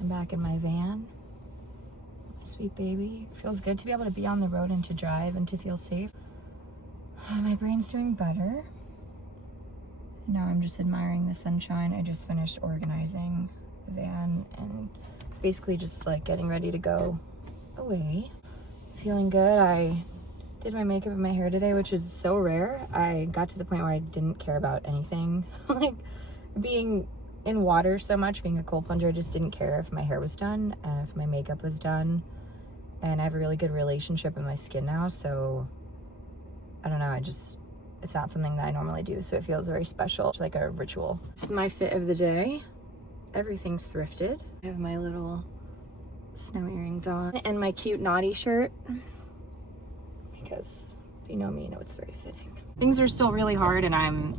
I'm back in my van. My sweet baby. Feels good to be able to be on the road and to drive and to feel safe. My brain's doing better. Now I'm just admiring the sunshine. I just finished organizing the van and basically just like getting ready to go away. Feeling good. I did my makeup and my hair today, which is so rare. I got to the point where I didn't care about anything. Like being in water so much, being a cold plunger, I just didn't care if my hair was done and if my makeup was done. And I have a really good relationship with my skin now, so I don't know, it's not something that I normally do, so it feels very special. It's like a ritual. This is my fit of the day. Everything's thrifted. I have my little snow earrings on and my cute naughty shirt, because if you know me, you know it's very fitting. Things are still really hard, and I'm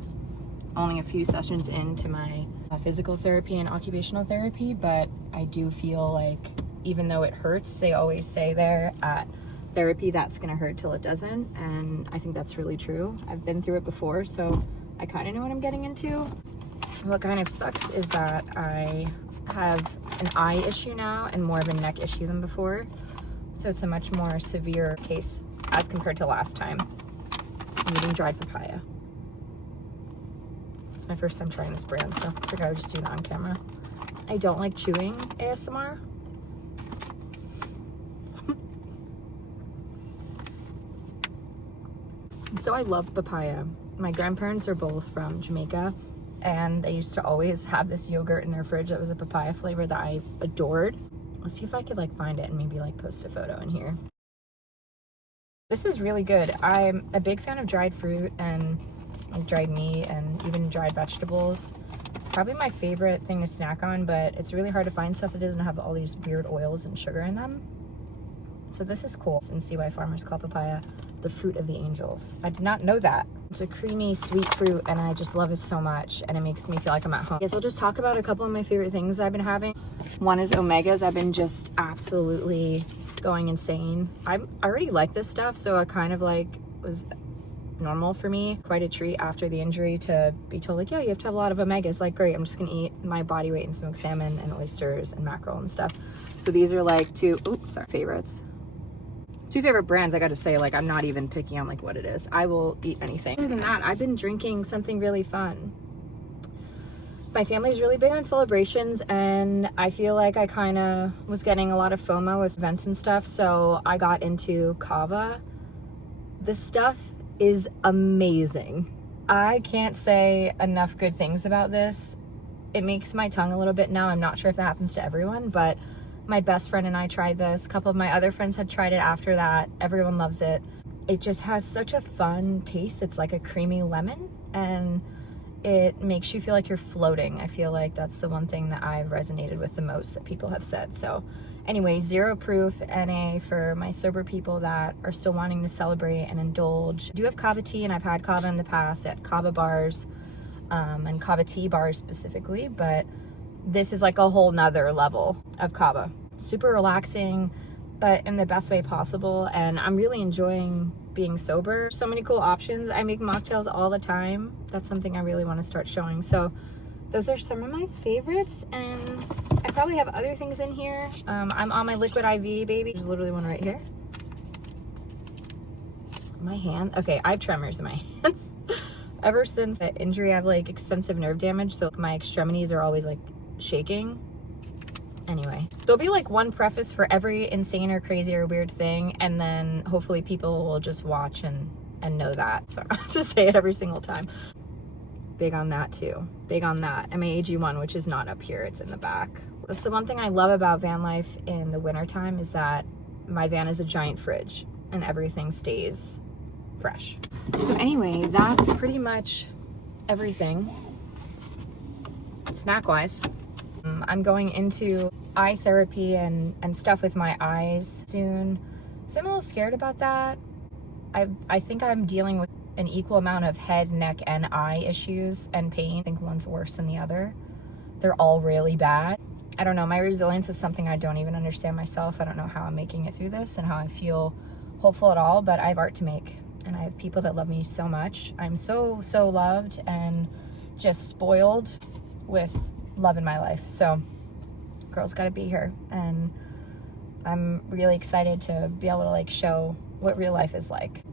only a few sessions into my physical therapy and occupational therapy, but I do feel like even though it hurts, they always say there at therapy that's gonna hurt till it doesn't, and I think that's really true. I've been through it before, so I kind of know what I'm getting into. What kind of sucks is that I have an eye issue now and more of a neck issue than before, so it's a much more severe case as compared to last time. I'm eating dried papaya. It's my first time trying this brand, so I figured I would just do that on camera. I don't like chewing ASMR. So I love papaya. My grandparents are both from Jamaica, and they used to always have this yogurt in their fridge that was a papaya flavor that I adored. Let's see if I could like find it and maybe like post a photo in here. This is really good. I'm a big fan of dried fruit and like dried meat and even dried vegetables. It's probably my favorite thing to snack on, but it's really hard to find stuff that doesn't have all these weird oils and sugar in them. So this is cool. And see why farmers call papaya the fruit of the angels. I did not know that. It's a creamy, sweet fruit, and I just love it so much, and it makes me feel like I'm at home. I guess I'll just talk about a couple of my favorite things I've been having. One is omegas. I've been just absolutely going insane. I already like this stuff, so it kind of like was normal for me. Quite a treat after the injury to be told like, yeah, you have to have a lot of omegas. Like, great, I'm just gonna eat my body weight in smoked salmon and oysters and mackerel and stuff. So these are like two favorites. Two favorite brands, I gotta say, like I'm not even picking on like what it is. I will eat anything. Other than that, I've been drinking something really fun. My family's really big on celebrations, and I feel like I kind of was getting a lot of FOMO with events and stuff, so I got into kava. This stuff is amazing. I can't say enough good things about this. It makes my tongue a little bit now. I'm not sure if that happens to everyone, but my best friend and I tried this. A couple of my other friends had tried it after that. Everyone loves it. It just has such a fun taste. It's like a creamy lemon, and it makes you feel like you're floating. I feel like that's the one thing that I've resonated with the most that people have said. So anyway, 0 proof NA for my sober people that are still wanting to celebrate and indulge. I do have kava tea, and I've had kava in the past at kava bars and kava tea bars specifically, but this is like a whole nother level of kava. Super relaxing, but in the best way possible, and I'm really enjoying being sober. So many cool options. I make mocktails all the time. That's something I really want to start showing. So those are some of my favorites, and I probably have other things in here. I'm on my liquid IV, baby. There's literally one right here. My hand. Okay, I have tremors in my hands. Ever since that injury, I have like extensive nerve damage, so my extremities are always like shaking. Anyway, there'll be like one preface for every insane or crazy or weird thing, and then hopefully people will just watch and know that. So I have to say it every single time. Big on that too. Big on that. MAAG1, which is not up here, it's in the back. That's the one thing I love about van life in the wintertime, is that my van is a giant fridge and everything stays fresh. So anyway, that's pretty much everything snack wise. I'm going into eye therapy and stuff with my eyes soon, so I'm a little scared about that. I think I'm dealing with an equal amount of head, neck, and eye issues and pain. I think one's worse than the other. They're all really bad. I don't know, my resilience is something I don't even understand myself. I don't know how I'm making it through this and how I feel hopeful at all, but I have art to make, and I have people that love me so much. I'm so loved and just spoiled with love in my life. So girls got to be here. And I'm really excited to be able to like show what real life is like.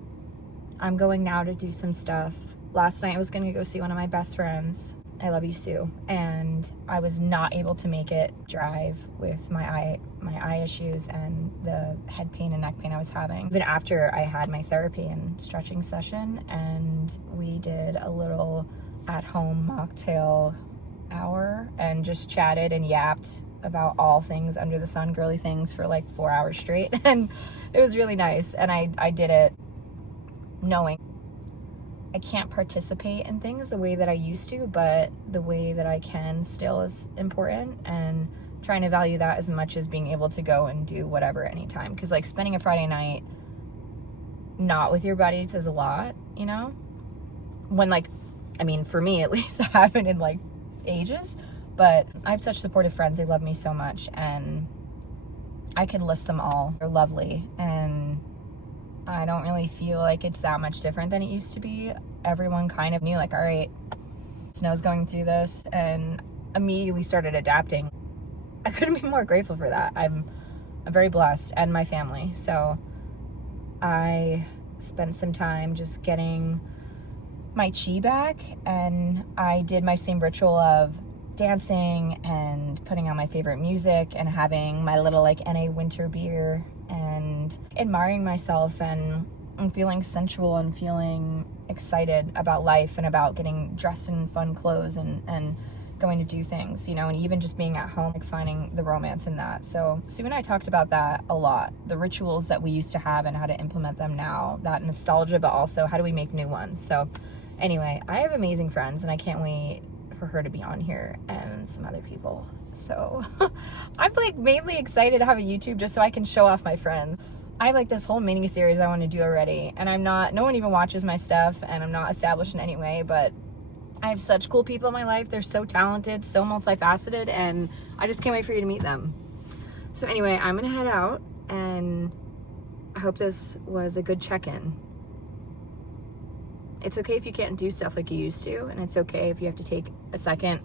I'm going now to do some stuff. Last night I was going to go see one of my best friends. I love you, Sue. And I was not able to make it drive with my eye issues and the head pain and neck pain I was having. Even after I had my therapy and stretching session, and we did a little at-home mocktail hour and just chatted and yapped about all things under the sun, girly things, for like 4 hours straight. And it was really nice. And I did it knowing I can't participate in things the way that I used to, but the way that I can still is important, and trying to value that as much as being able to go and do whatever anytime. Because like spending a Friday night not with your buddies is a lot, you know? When like, I mean, for me at least, I haven't in like ages, but I have such supportive friends. They love me so much, and I could list them all. They're lovely, and I don't really feel like it's that much different than it used to be. Everyone kind of knew like, all right, Snow's going through this, and immediately started adapting. I couldn't be more grateful for that. I'm very blessed, and my family. So I spent some time just getting my chi back, and I did my same ritual of dancing and putting on my favorite music and having my little like NA winter beer and admiring myself and feeling sensual and feeling excited about life and about getting dressed in fun clothes and going to do things, you know, and even just being at home, like finding the romance in that. So Sue and I talked about that a lot, the rituals that we used to have and how to implement them now, that nostalgia, but also how do we make new ones. So anyway, I have amazing friends, and I can't wait for her to be on here and some other people. So I'm like mainly excited to have a YouTube just so I can show off my friends. I have like this whole mini series I want to do already, and no one even watches my stuff, and I'm not established in any way, but I have such cool people in my life. They're so talented, so multifaceted, and I just can't wait for you to meet them. So anyway, I'm gonna head out, and I hope this was a good check-in. It's okay if you can't do stuff like you used to, and it's okay if you have to take a second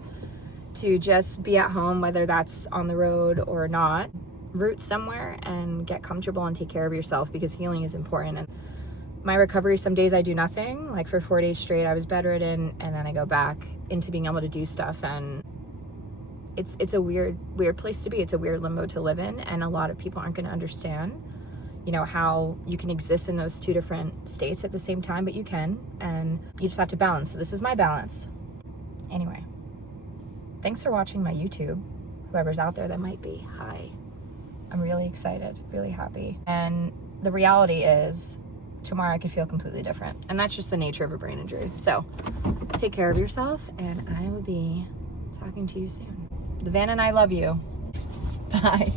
to just be at home, whether that's on the road or not. Root somewhere and get comfortable and take care of yourself, because healing is important. And my recovery, some days I do nothing. Like for 4 days straight, I was bedridden, and then I go back into being able to do stuff. And it's a weird place to be. It's a weird limbo to live in, and a lot of people aren't going to understand, you know, how you can exist in those two different states at the same time, but you can, and you just have to balance. So this is my balance. Anyway, thanks for watching my YouTube. Whoever's out there that might be, hi. I'm really excited, really happy. And the reality is tomorrow I could feel completely different. And that's just the nature of a brain injury. So take care of yourself, and I will be talking to you soon. The van and I love you. Bye.